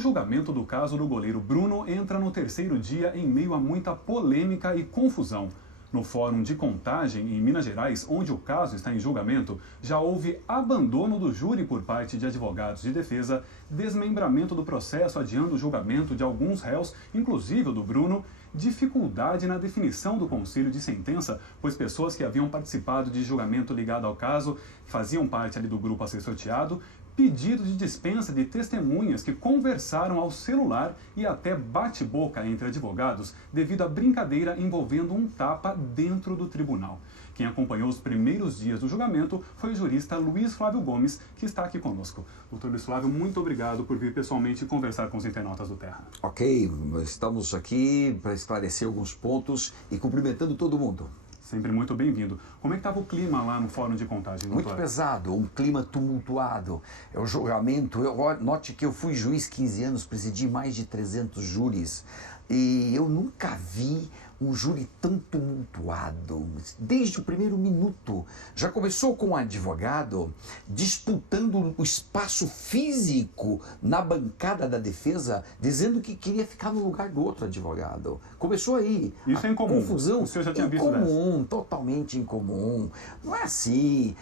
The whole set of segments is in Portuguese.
julgamento do caso do goleiro Bruno entra no terceiro dia em meio a muita polêmica e confusão. No Fórum de Contagem, em Minas Gerais, onde o caso está em julgamento, já houve abandono do júri por parte de advogados de defesa, desmembramento do processo adiando o julgamento de alguns réus, inclusive o do Bruno, dificuldade na definição do conselho de sentença, pois pessoas que haviam participado de julgamento ligado ao caso faziam parte ali do grupo a ser sorteado, pedido de dispensa de testemunhas que conversaram ao celular e até bate-boca entre advogados devido à brincadeira envolvendo um tapa dentro do tribunal. Quem acompanhou os primeiros dias do julgamento foi o jurista Luiz Flávio Gomes, que está aqui conosco. Doutor Luiz Flávio, muito obrigado por vir pessoalmente conversar com os internautas do Terra. Ok, estamos aqui para esclarecer alguns pontos e cumprimentando todo mundo. Sempre muito bem-vindo. Como é que estava o clima lá no Fórum de Contagem, doutor? Muito pesado, um clima tumultuado. É o julgamento. Note que eu fui juiz 15 anos, presidi mais de 300 júris. E eu nunca vi um júri tão tumultuado, desde o primeiro minuto. Já começou com um advogado disputando o espaço físico na bancada da defesa, dizendo que queria ficar no lugar do outro advogado. Começou aí. Isso é incomum. Confusão. O senhor já tinha visto incomum, totalmente incomum. Não é assim.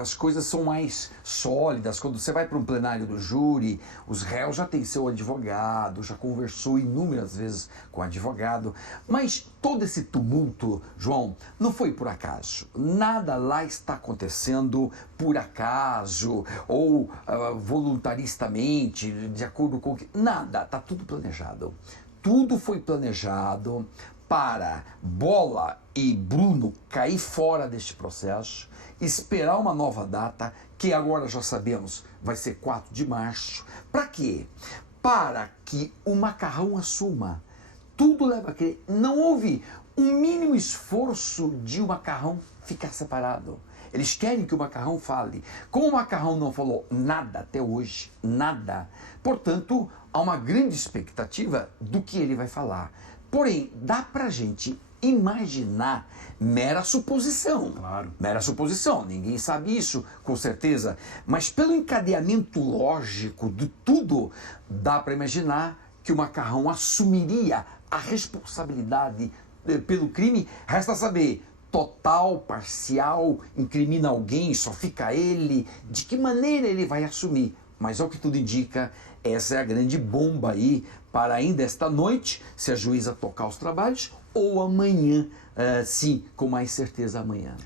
As coisas são mais sólidas. Quando você vai para um plenário do júri, os réus já têm seu advogado, já conversou inúmeras vezes com o advogado, mas todo esse tumulto, João, não foi por acaso. Nada lá está acontecendo por acaso ou voluntaristamente, de acordo com o que... Nada, está tudo planejado. Tudo foi planejado para Bola e Bruno cair fora deste processo, esperar uma nova data, que agora já sabemos vai ser 4 de março. Para quê? Para que o Macarrão assuma. Tudo leva a crer. Não houve um mínimo esforço de o Macarrão ficar separado. Eles querem que o Macarrão fale. Como o Macarrão não falou nada até hoje, nada, portanto, há uma grande expectativa do que ele vai falar. Porém, dá pra gente imaginar mera suposição. Claro. Mera suposição, ninguém sabe isso, com certeza. Mas pelo encadeamento lógico de tudo, dá para imaginar que o Macarrão assumiria a responsabilidade pelo crime. Resta saber, total, parcial, incrimina alguém, só fica ele, de que maneira ele vai assumir. Mas ao que tudo indica, essa é a grande bomba aí para ainda esta noite, se a juíza tocar os trabalhos, ou amanhã, sim, com mais certeza amanhã.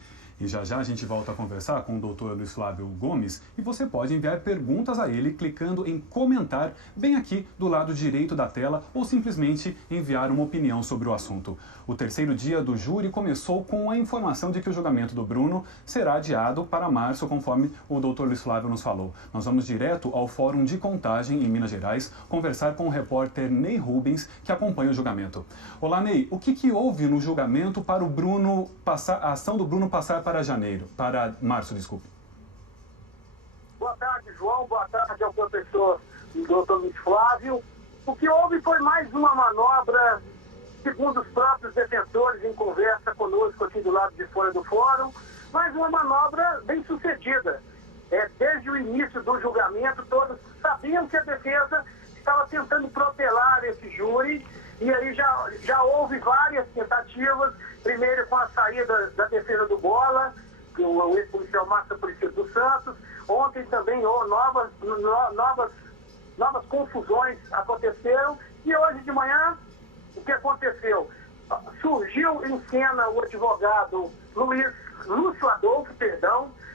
E já já a gente volta a conversar com o doutor Luiz Flávio Gomes e você pode enviar perguntas a ele clicando em comentar bem aqui do lado direito da tela ou simplesmente enviar uma opinião sobre o assunto. O terceiro dia do júri começou com a informação de que o julgamento do Bruno será adiado para março, conforme o doutor Luiz Flávio nos falou. Nós vamos direto ao Fórum de Contagem em Minas Gerais conversar com o repórter Ney Rubens, que acompanha o julgamento. Olá, Ney, o que houve no julgamento para o Bruno passar, a ação do Bruno passar para março, desculpe. Boa tarde, João. Boa tarde ao professor Dr. Luiz Flávio. O que houve foi mais uma manobra, segundo os próprios defensores em conversa conosco aqui do lado de fora do fórum, mais uma manobra bem sucedida. Desde o início do julgamento, todos sabiam que a defesa estava tentando protelar esse júri, e aí já houve várias tentativas, primeiro com a saída da defesa do Bola, o ex-policial Márcio Polícia dos Santos. Ontem também novas confusões aconteceram, e hoje de manhã, o que aconteceu? Surgiu em cena o advogado Lúcio Adolfo,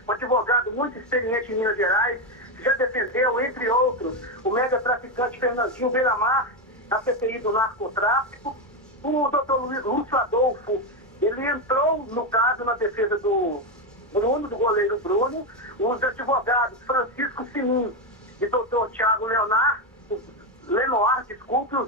um advogado muito experiente em Minas Gerais, que já defendeu, entre outros, o mega traficante Fernandinho Beiramar, na CPI do narcotráfico. O doutor Lúcio Adolfo, ele entrou no caso na defesa do Bruno, do goleiro Bruno. Os advogados Francisco Sinim e doutor Tiago Lenoir, os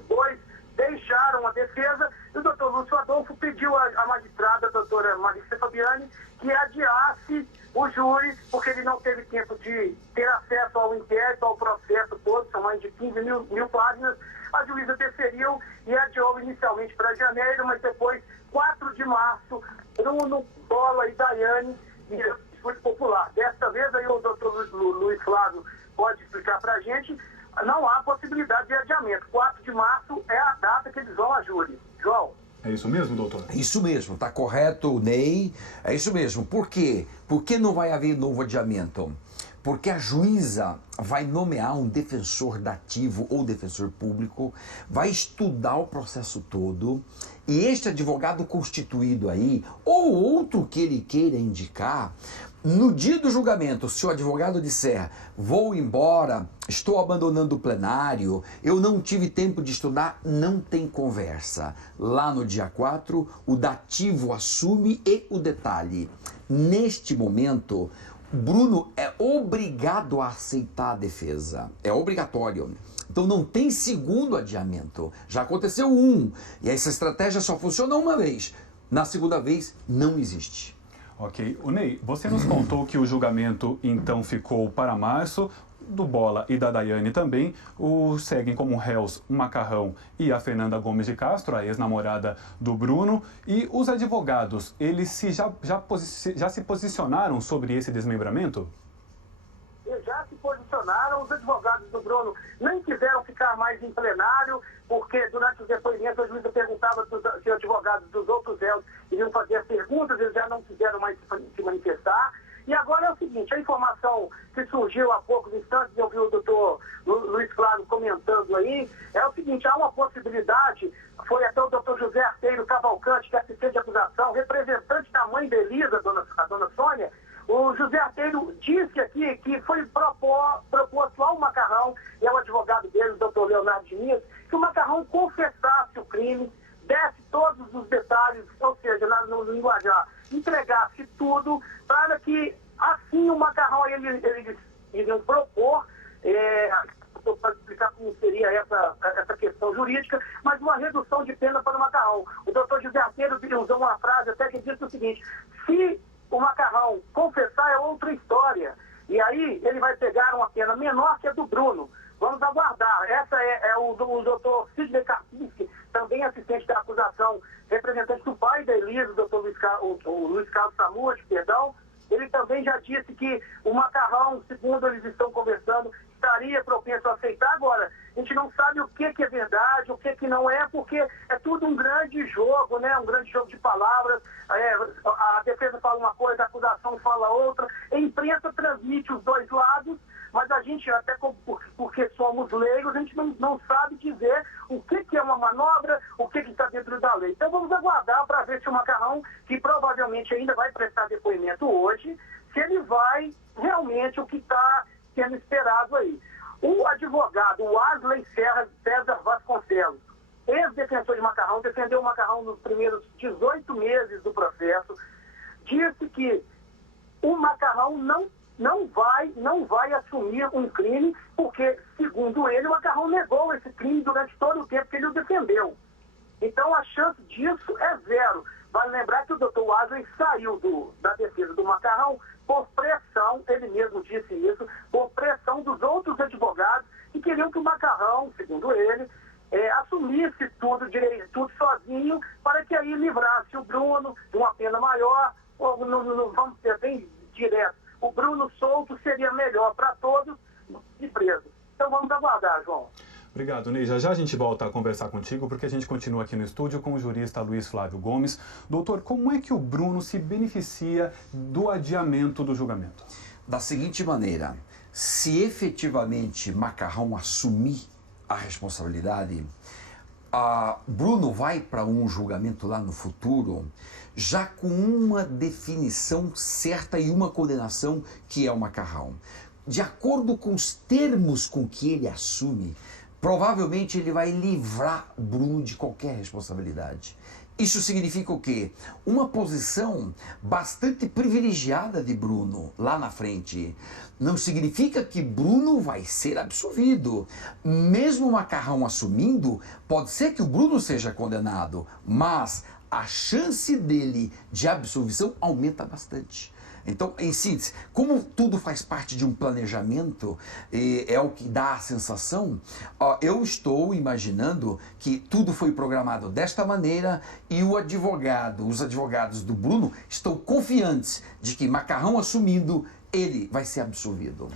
dois deixaram a defesa, e o doutor Lúcio Adolfo pediu à magistrada, a doutora Marisa Fabiani, que adiasse o júri, porque ele não teve tempo de ter acesso ao inquérito, ao processo todo, são mais de 15 mil páginas. A juíza deferiu e adiou inicialmente para janeiro, mas depois, 4 de março, Bruno, Bola e Daiane, e júri popular. Desta vez, aí o doutor Luiz Flávio pode explicar para a gente, não há possibilidade de adiar julgamento. 4 de março é a data que eles vão a júri. João. É isso mesmo, doutor? É isso mesmo, tá correto, Ney. É isso mesmo. Por quê? Por que não vai haver novo adiamento? Porque a juíza vai nomear um defensor dativo ou defensor público, vai estudar o processo todo, e este advogado constituído aí, ou outro que ele queira indicar, no dia do julgamento, se o advogado disser, vou embora, estou abandonando o plenário, eu não tive tempo de estudar, não tem conversa. Lá no dia 4, o dativo assume e o detalhe. Neste momento, Bruno é obrigado a aceitar a defesa. É obrigatório. Então não tem segundo adiamento. Já aconteceu um. E essa estratégia só funciona uma vez. Na segunda vez, não existe. Ok. O Ney, você nos contou que o julgamento então ficou para março, do Bola e da Daiane também. Seguem como réus o Macarrão e a Fernanda Gomes de Castro, a ex-namorada do Bruno. E os advogados, eles já se posicionaram sobre esse desmembramento? Já se posicionaram, os advogados do Bruno nem quiseram ficar mais em plenário, porque durante os depoimentos a juíza perguntava se os advogados dos outros réus iriam fazer as perguntas, eles já não quiseram mais se manifestar. E agora é o seguinte, a informação que surgiu há poucos instantes, eu vi o doutor Luiz Flávio comentando aí, é o seguinte, há uma possibilidade, foi até o doutor José Arteiro Cavalcante, que é assistente de acusação, representante da mãe da Elisa, a dona Sônia. O José Arteiro disse aqui que foi proposto ao Macarrão e ao advogado dele, o doutor Leonardo Diniz, que o Macarrão confessasse o crime, desse todos os detalhes, ou seja, no linguajar, entregasse tudo, para que assim o Macarrão, eles iriam propor, para explicar como seria essa questão jurídica, mas uma redução de pena para o Macarrão. O doutor José Arteiro usou uma frase até que disse o seguinte, se o Macarrão confessar é outra história, e aí ele vai pegar uma pena menor que a do Bruno. Vamos aguardar. Essa é o doutor Sidney Karpinski, também assistente da acusação, representante do pai da Elisa, o doutor Luiz Carlos Samud, perdão. Ele também já disse que o Macarrão, segundo eles estão conversando, estaria propenso a aceitar. Agora, a gente não sabe o que é verdade, o que não é, porque é tudo um grande jogo, né? Um grande jogo de palavras. A defesa fala uma coisa, a acusação fala outra. A imprensa transmite os dois lados, mas a gente, até porque somos leigos, a gente não sabe dizer o que é uma manobra, o que está dentro da lei. Então vamos aguardar para ver se o Macarrão, que provavelmente ainda vai prestar depoimento hoje, se ele vai realmente o que está sendo esperado aí. O advogado Wesley César Vasconcelos, ex-defensor de Macarrão, defendeu o Macarrão nos primeiros 18 meses do processo, disse que o Macarrão não vai assumir um crime, porque, segundo ele, o Macarrão negou esse crime durante todo o tempo que ele o defendeu. Então, a chance disso é zero. Vale lembrar que o doutor Wesley saiu da defesa do Macarrão por pressão, ele mesmo disse isso, por pressão dos outros advogados que queriam que o Macarrão, segundo ele, assumisse tudo sozinho, para que aí livrasse o Bruno de uma pena maior, vamos ser bem direto, o Bruno solto seria melhor para todos e preso. Então vamos aguardar, João. Obrigado, Ney. Já a gente volta a conversar contigo, porque a gente continua aqui no estúdio com o jurista Luiz Flávio Gomes. Doutor, como é que o Bruno se beneficia do adiamento do julgamento? Da seguinte maneira, se efetivamente Macarrão assumir a responsabilidade, Bruno vai para um julgamento lá no futuro já com uma definição certa e uma condenação que é o Macarrão. De acordo com os termos com que ele assume, provavelmente ele vai livrar Bruno de qualquer responsabilidade. Isso significa o quê? Uma posição bastante privilegiada de Bruno lá na frente. Não significa que Bruno vai ser absolvido. Mesmo o Macarrão assumindo, pode ser que o Bruno seja condenado, mas a chance dele de absolvição aumenta bastante. Então, em síntese, como tudo faz parte de um planejamento, é o que dá a sensação, eu estou imaginando que tudo foi programado desta maneira e os advogados do Bruno estão confiantes de que Macarrão assumindo, ele vai ser absolvido.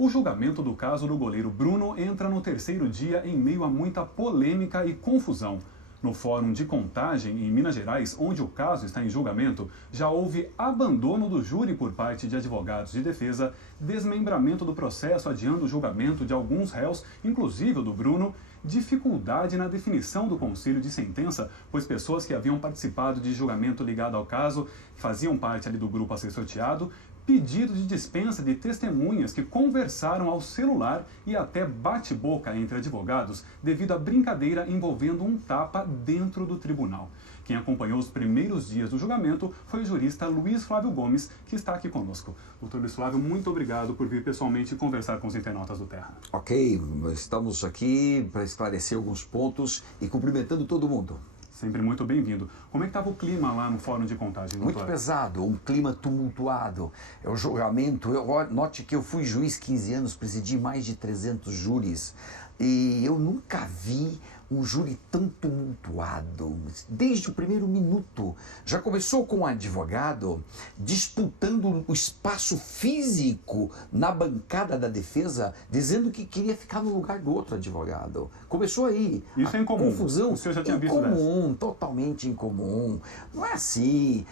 O julgamento do caso do goleiro Bruno entra no terceiro dia em meio a muita polêmica e confusão. No Fórum de Contagem, em Minas Gerais, onde o caso está em julgamento, já houve abandono do júri por parte de advogados de defesa, desmembramento do processo adiando o julgamento de alguns réus, inclusive o do Bruno, dificuldade na definição do conselho de sentença, pois pessoas que haviam participado de julgamento ligado ao caso faziam parte ali do grupo a ser sorteado, pedido de dispensa de testemunhas que conversaram ao celular e até bate-boca entre advogados devido à brincadeira envolvendo um tapa dentro do tribunal. Quem acompanhou os primeiros dias do julgamento foi o jurista Luiz Flávio Gomes, que está aqui conosco. Doutor Luiz Flávio, muito obrigado por vir pessoalmente conversar com os internautas do Terra. Ok, estamos aqui para esclarecer alguns pontos e cumprimentando todo mundo. Sempre muito bem-vindo. Como é que estava o clima lá no Fórum de Contagem, doutor? Muito pesado, um clima tumultuado. É o julgamento. Note que eu fui juiz 15 anos, presidi mais de 300 júris. E eu nunca vi um júri tão tumultuado, desde o primeiro minuto. Já começou com um advogado disputando o espaço físico na bancada da defesa, dizendo que queria ficar no lugar do outro advogado. Começou aí. Isso é incomum. Confusão. O senhor já tinha visto incomum, totalmente incomum. Não é assim.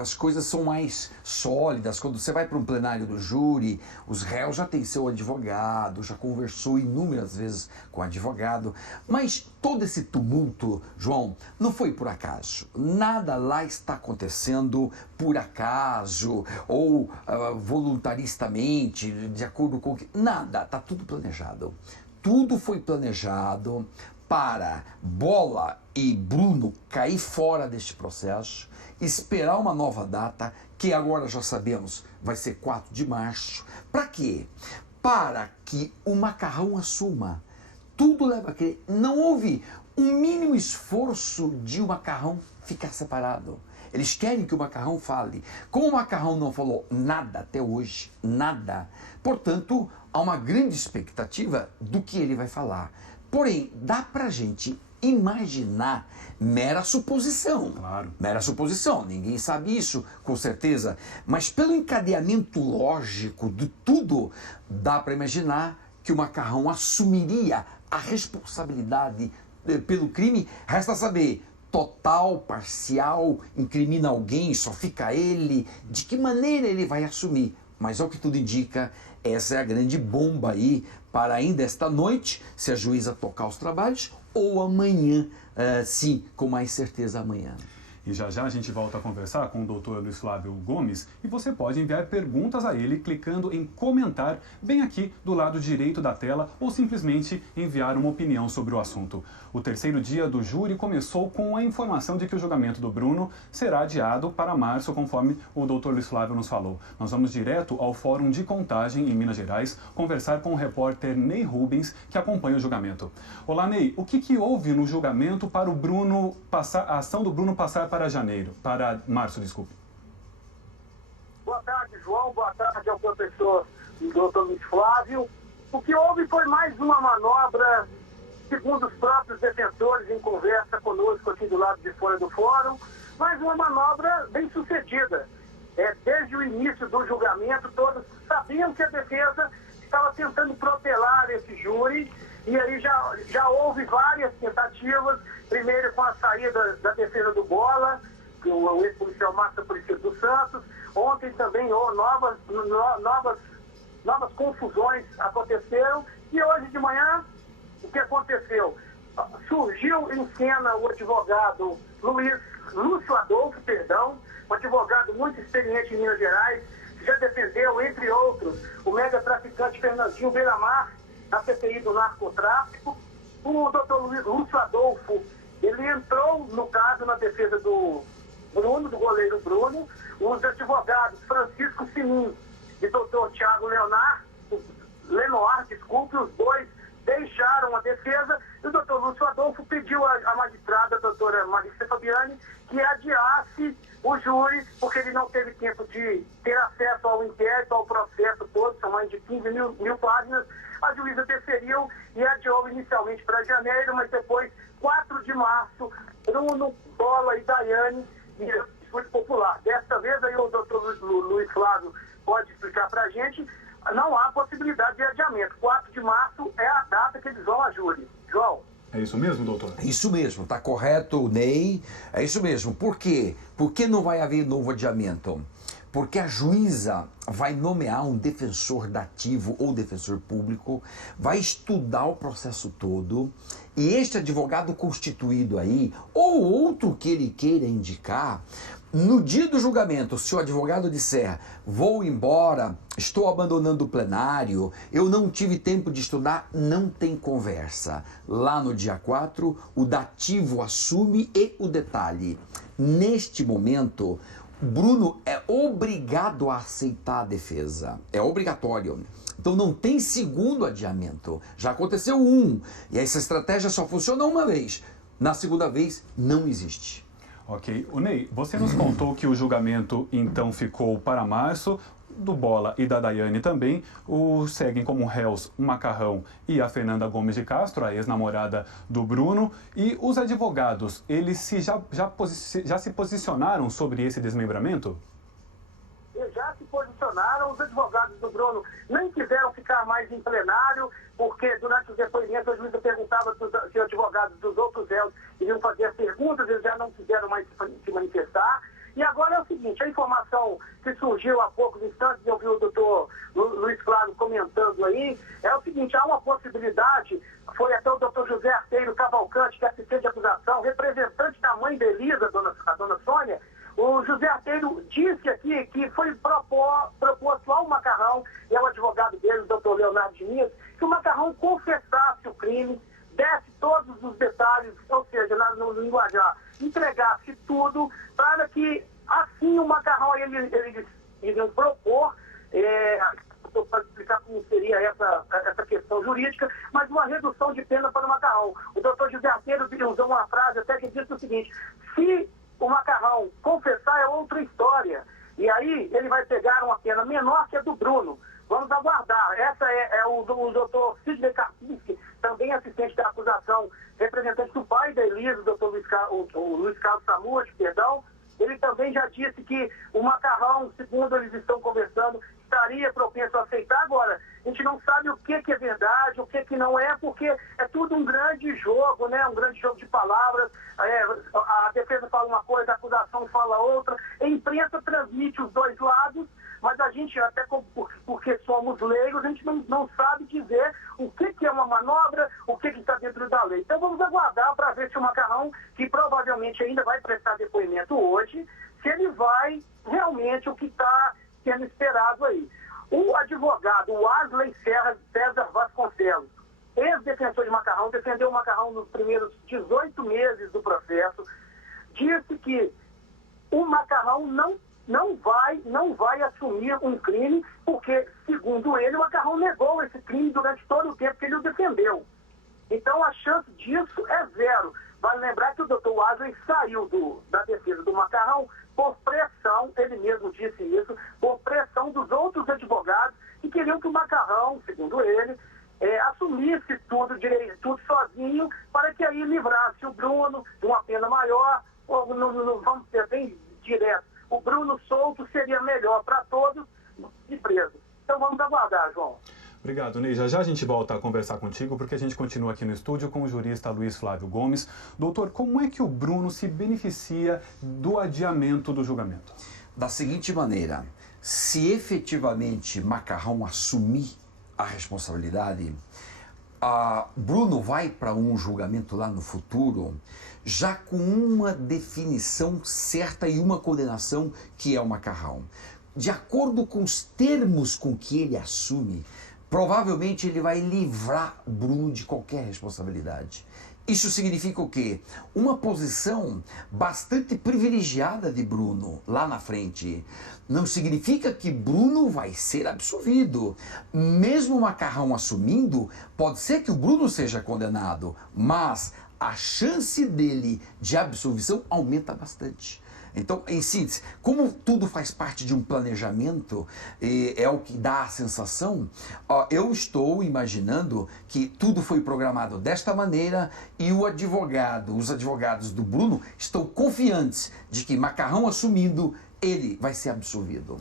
As coisas são mais sólidas. Quando você vai para um plenário do júri, os réus já têm seu advogado, já conversou inúmeras vezes com o advogado, mas todo esse tumulto, João, não foi por acaso. Nada lá está acontecendo por acaso ou voluntaristamente, de acordo com o que... Nada, está tudo planejado. Tudo foi planejado para Bola e Bruno cair fora deste processo, esperar uma nova data, que agora já sabemos vai ser 4 de março. Para quê? Para que o Macarrão assuma. Tudo leva a crer. Não houve um mínimo esforço de o Macarrão ficar separado. Eles querem que o Macarrão fale. Como o Macarrão não falou nada até hoje, nada, portanto, há uma grande expectativa do que ele vai falar. Porém, dá pra gente imaginar, mera suposição. Claro. Mera suposição, ninguém sabe isso com certeza, mas pelo encadeamento lógico de tudo, dá para imaginar que o Macarrão assumiria a responsabilidade pelo crime. Resta saber, total, parcial, incrimina alguém, só fica ele, de que maneira ele vai assumir. Mas ao que tudo indica, essa é a grande bomba aí para ainda esta noite, se a juíza tocar os trabalhos, ou amanhã, sim, com mais certeza amanhã. E já a gente volta a conversar com o Dr. Luiz Flávio Gomes e você pode enviar perguntas a ele clicando em comentar bem aqui do lado direito da tela ou simplesmente enviar uma opinião sobre o assunto. O terceiro dia do júri começou com a informação de que o julgamento do Bruno será adiado para março, conforme o Dr. Luiz Flávio nos falou. Nós vamos direto ao Fórum de Contagem em Minas Gerais conversar com o repórter Ney Rubens, que acompanha o julgamento. Olá, Ney, o que houve no julgamento para o Bruno passar, a ação do Bruno passar para março, desculpe. Boa tarde, João. Boa tarde ao professor Dr. Luiz Flávio. O que houve foi mais uma manobra, segundo os próprios defensores em conversa conosco aqui do lado de fora do fórum, mais uma manobra bem sucedida. Desde o início do julgamento, todos sabiam que a defesa estava tentando protelar esse júri, e aí já houve várias tentativas, primeiro com a saída da defesa do Bola, o ex-policial Márcio Aparecido dos Santos. Ontem também novas confusões aconteceram, e hoje de manhã, o que aconteceu? Surgiu em cena o advogado Lúcio Adolfo, um advogado muito experiente em Minas Gerais, que já defendeu, entre outros, o mega-traficante Fernandinho Beiramar, na CPI do narcotráfico. O doutor Lúcio Adolfo, ele entrou no caso na defesa do Bruno, do goleiro Bruno. Os advogados Francisco Sinim e doutor Tiago Lenoir, os dois deixaram a defesa, e o doutor Lúcio Adolfo pediu à magistrada, a doutora Marisa Fabiani, que adiasse o júri, porque ele não teve tempo de ter acesso ao inquérito, ao processo todo, são mais de 15 mil páginas. A juíza deferiu e adiou inicialmente para janeiro, mas depois, 4 de março, Bruno, Bola e Daiane e o júri popular. Desta vez, aí o doutor Luiz Flávio pode explicar para a gente, não há possibilidade de adiamento. 4 de março é a data que eles vão a júri. João. É isso mesmo, doutor? É isso mesmo, tá correto, Ney. É isso mesmo. Por quê? Por que não vai haver novo adiamento? Porque a juíza vai nomear um defensor dativo ou defensor público, vai estudar o processo todo, e este advogado constituído aí, ou outro que ele queira indicar, no dia do julgamento, se o advogado disser, vou embora, estou abandonando o plenário, eu não tive tempo de estudar, não tem conversa. Lá no dia 4, o dativo assume e o detalhe. Neste momento, Bruno é obrigado a aceitar a defesa. É obrigatório. Então não tem segundo adiamento. Já aconteceu um. E essa estratégia só funciona uma vez. Na segunda vez, não existe. Ok. O Ney, você nos contou que o julgamento então ficou para março, do Bola e da Daiane também. Seguem como réus o Macarrão e a Fernanda Gomes de Castro, a ex-namorada do Bruno. E os advogados, eles já se posicionaram sobre esse desmembramento? Já se posicionaram, os advogados do Bruno nem quiseram ficar mais em plenário, porque durante os depoimentos a juíza perguntava se os advogados dos outros réus iriam fazer as perguntas, eles já não quiseram mais se manifestar. E agora é o seguinte, a informação que surgiu há poucos instantes, eu vi o doutor Luiz Flávio comentando aí, é o seguinte, há uma possibilidade, foi até o doutor José Arteiro Cavalcante, que é assistente de acusação, representante da mãe da Elisa, a dona Sônia. O José Arteiro disse aqui que foi proposto ao Macarrão e ao advogado dele, o doutor Leonardo Diniz, que o Macarrão confessasse o crime, desse todos os detalhes, ou seja, no linguajar, entregasse tudo, para que assim o Macarrão, eles iriam propor, para explicar como seria essa questão jurídica, mas uma redução de pena para o Macarrão. O doutor José Arteiro usou uma frase até que disse o seguinte, se o Macarrão confessar é outra história, e aí ele vai pegar uma pena menor que a do Bruno. Vamos aguardar. Essa é o doutor Sidney Karpinski, também assistente da acusação, representante do pai da Elisa, o doutor Luiz Carlos Samud, perdão. Ele também já disse que o Macarrão, segundo eles estão conversando, estaria propenso a aceitar. Agora, a gente não sabe o que é verdade, o que não é, porque é tudo um grande jogo, né? Um grande jogo de palavras. A defesa fala uma coisa, a acusação fala outra. A imprensa transmite os dois lados, mas a gente, até porque somos leigos, a gente não sabe dizer o que é uma manobra, o que está dentro da lei. Então vamos aguardar para ver se o Macarrão, que provavelmente ainda vai prestar depoimento hoje, se ele vai realmente o que está sendo esperado aí. O advogado Wesley César Vasconcelos, ex-defensor de Macarrão, defendeu o Macarrão nos primeiros 18 meses do processo, disse que o Macarrão não vai assumir um crime, porque, segundo ele, o Macarrão negou esse crime durante todo o tempo que ele o defendeu. Então, a chance disso é zero. Vale lembrar que o doutor Wesley saiu da defesa do Macarrão por pressão, ele mesmo disse isso, por pressão dos outros advogados que queriam que o Macarrão, segundo ele, assumisse tudo sozinho, para que aí livrasse o Bruno de uma pena maior, ou vamos ser bem direto, o Bruno solto seria melhor para todos e preso. Então vamos aguardar, João. Obrigado, Ney. Já a gente volta a conversar contigo, porque a gente continua aqui no estúdio com o jurista Luiz Flávio Gomes. Doutor, como é que o Bruno se beneficia do adiamento do julgamento? Da seguinte maneira, se efetivamente Macarrão assumir a responsabilidade, Bruno vai para um julgamento lá no futuro já com uma definição certa e uma condenação que é o Macarrão. De acordo com os termos com que ele assume, provavelmente ele vai livrar Bruno de qualquer responsabilidade. Isso significa o quê? Uma posição bastante privilegiada de Bruno lá na frente. Não significa que Bruno vai ser absolvido. Mesmo o Macarrão assumindo, pode ser que o Bruno seja condenado, mas a chance dele de absolvição aumenta bastante. Então, em síntese, como tudo faz parte de um planejamento, é o que dá a sensação, eu estou imaginando que tudo foi programado desta maneira e os advogados do Bruno estão confiantes de que Macarrão assumindo, ele vai ser absolvido.